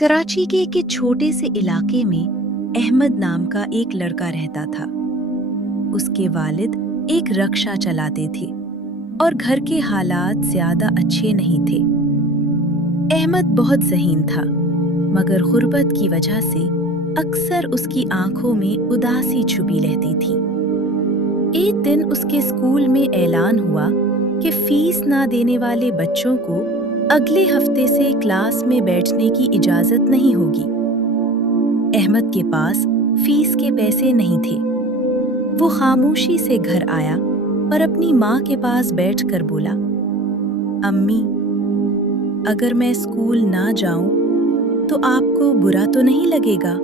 कराची के एक छोटे से इलाके में अहमद नाम का एक लड़का रहता था। उसके वालिद एक रक्षा चलाते थे और घर के हालात ज्यादा अच्छे नहीं थे। अहमद बहुत ज़हीन था, मगर गुर्बत की वजह से अक्सर उसकी आंखों में उदासी छुपी रहती थी। एक दिन उसके स्कूल में ऐलान हुआ कि फीस ना देने वाले बच्चों को अगले हफ्ते से क्लास में बैठने की इजाजत नहीं होगी। अहमद के पास फीस के पैसे नहीं थे। वो खामोशी से घर आया और अपनी माँ के पास बैठकर बोला, अम्मी, अगर मैं स्कूल ना जाऊं तो आपको बुरा तो नहीं लगेगा?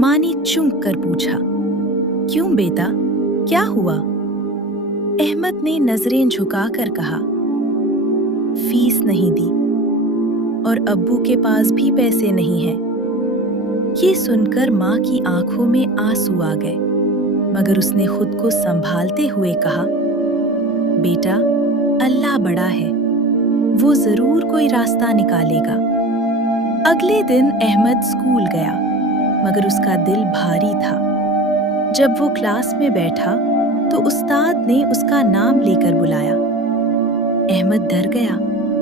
माँ ने चुंक कर पूछा, क्यों बेटा, क्या हुआ? अहमद ने नजरें झुकाकर कहा, फीस नहीं दी और अब्बू के पास भी पैसे नहीं हैं। ये सुनकर माँ की आंखों में आंसू आ गए, मगर उसने खुद को संभालते हुए कहा, बेटा, अल्लाह बड़ा है, वो जरूर कोई रास्ता निकालेगा। अगले दिन अहमद स्कूल गया, मगर उसका दिल भारी था। जब वो क्लास में बैठा तो उस्ताद ने उसका नाम लेकर बुलाया। अहमद डर गया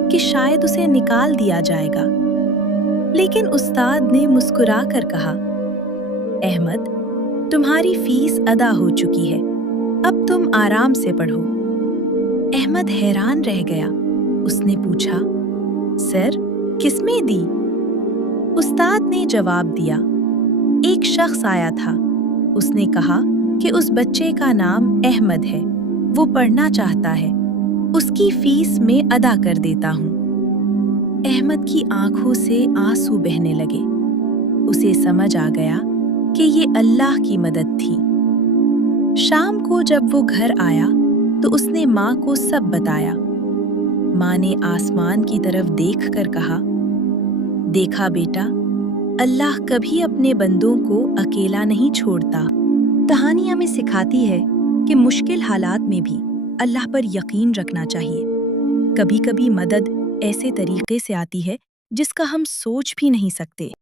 कि शायद उसे निकाल दिया जाएगा, लेकिन उस्ताद ने मुस्कुरा कर कहा, अहमद, तुम्हारी फीस अदा हो चुकी है, अब तुम आराम से पढ़ो। अहमद हैरान रह गया। उसने पूछा, सर, किसमें दी? उस्ताद ने जवाब दिया, एक शख्स आया था, उसने कहा कि उस बच्चे का नाम अहमद है, वो पढ़ना चाहता है, उसकी फीस मैं अदा कर देता हूँ। अहमद की आंखों से आंसू बहने लगे। उसे समझ आ गया कि ये अल्लाह की मदद थी। शाम को जब वो घर आया तो उसने माँ को सब बताया। माँ ने आसमान की तरफ देखकर कहा, देखा बेटा, अल्लाह कभी अपने बंदों को अकेला नहीं छोड़ता। कहानी हमें सिखाती है कि मुश्किल हालात में भी अल्लाह पर यकीन रखना चाहिए। कभी-कभी मदद ऐसे तरीके से आती है जिसका हम सोच भी नहीं सकते।